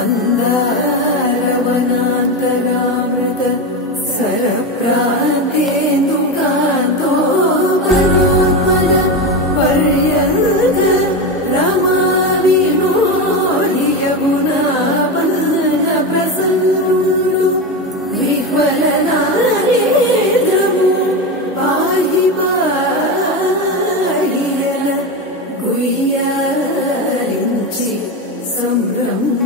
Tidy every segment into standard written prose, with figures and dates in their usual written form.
మందారవనాంతరామృత సరప్రాంతేందుకాంతో పరోత్పల పర్యంత రమా వినోది యమునా పల్ల ప్రసన్నుడు విహ్వలనారేంద్రము పాహి పాహియన గుయ్యారించి సంభ్రమే.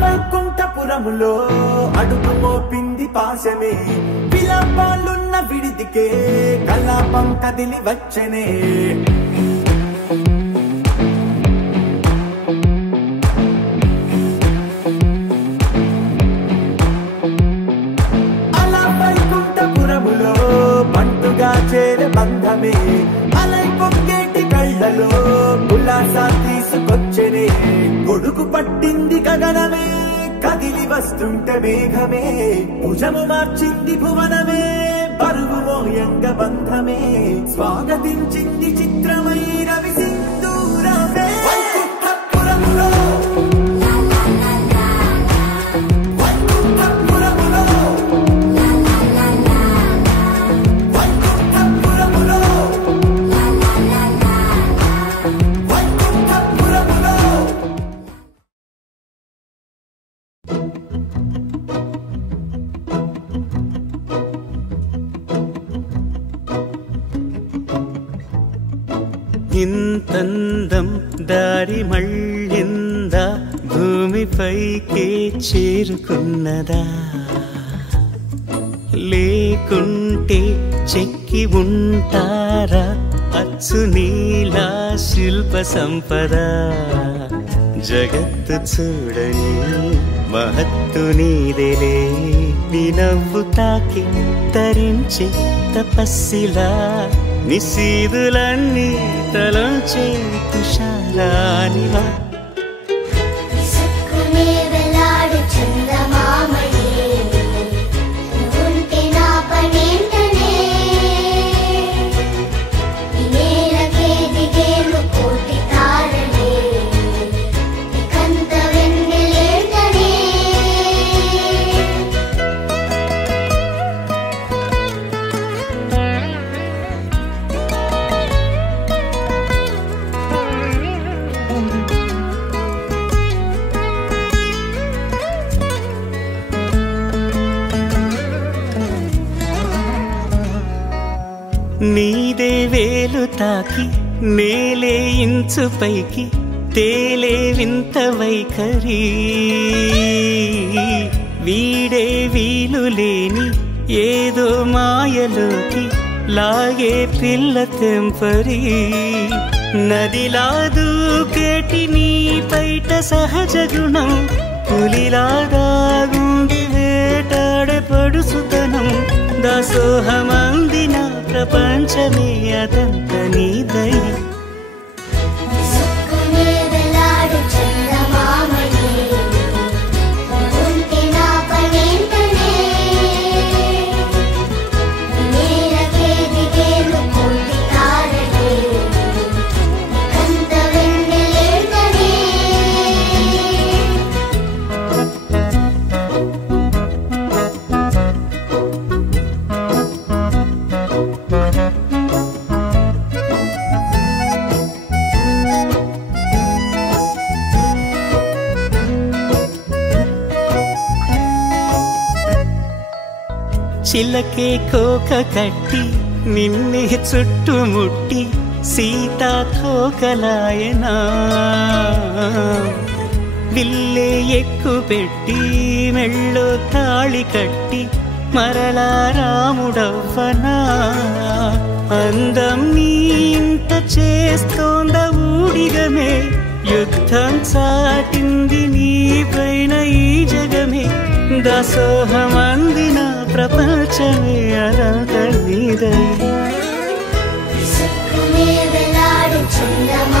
వైకుంఠపురములో అడుగు మోపింది పాశమే, విలాపాలున్న విడిదికే కలాపం కదిలి వచ్చనే. అలా వైకుంఠపురములో బంటుగా చేరే బంధమే, అలై పొక్కేటి కళ్ళలో ఉల్లాసా తీసుకొచ్చనే. గొడుగు పట్టింది గగనమే, కదిలి వస్తుంటే మేఘమే, భుజము మార్చింది భువనమే, పరువు మోయంగ బంధమే, స్వాగతించింది చిత్రమై రవి సింధూరమే. వైకుంఠపురములో వైకుంఠపురములో వైకుంఠపురములో వైకుంఠపురములో. ఇంతందం దారి మళ్ళిందా, భూమిపైకే చేరుకున్నదా, లేకుంటే చెక్కి ఉంటారా అచ్చు నీలా శిల్ప సంపద. జగత్తు చూడని మహత్తు నీదేలే, నీ నవ్వు తాకి తరించే తపస్సిలా, నిశీదులన్నీ తలంచే తుషారానివా. నీదే వేలు తాకి నేలే ఇంచు పైకి తేలే వింత వైఖరి, వీడే వీలు లేని ఏదో మాయలోకి లాగే పిల్ల తెంపరి. నదిలా దూకేటి నీ పైట సహజ గుణం, పులిలాదాగుండి వేటాడే పడుసుతనం. దాసోహమందిన ప్రపంచమే అదంత నీదై. చిలకే కోక కట్టి నిన్నే చుట్టుముట్టి సీతాకోకలాయనా, విల్లే ఎక్కు పెట్టి మెళ్ళో తాళి కట్టి మరలా రాముడవ్వనా. అందం నీ ఇంత చేస్తోంద ఊడిగమే, యుద్ధం చాటింది నీ పైన ఈ జగమే. దాసోహమందిన ప్రపంచమే అదంత నీదై. శూన్యమా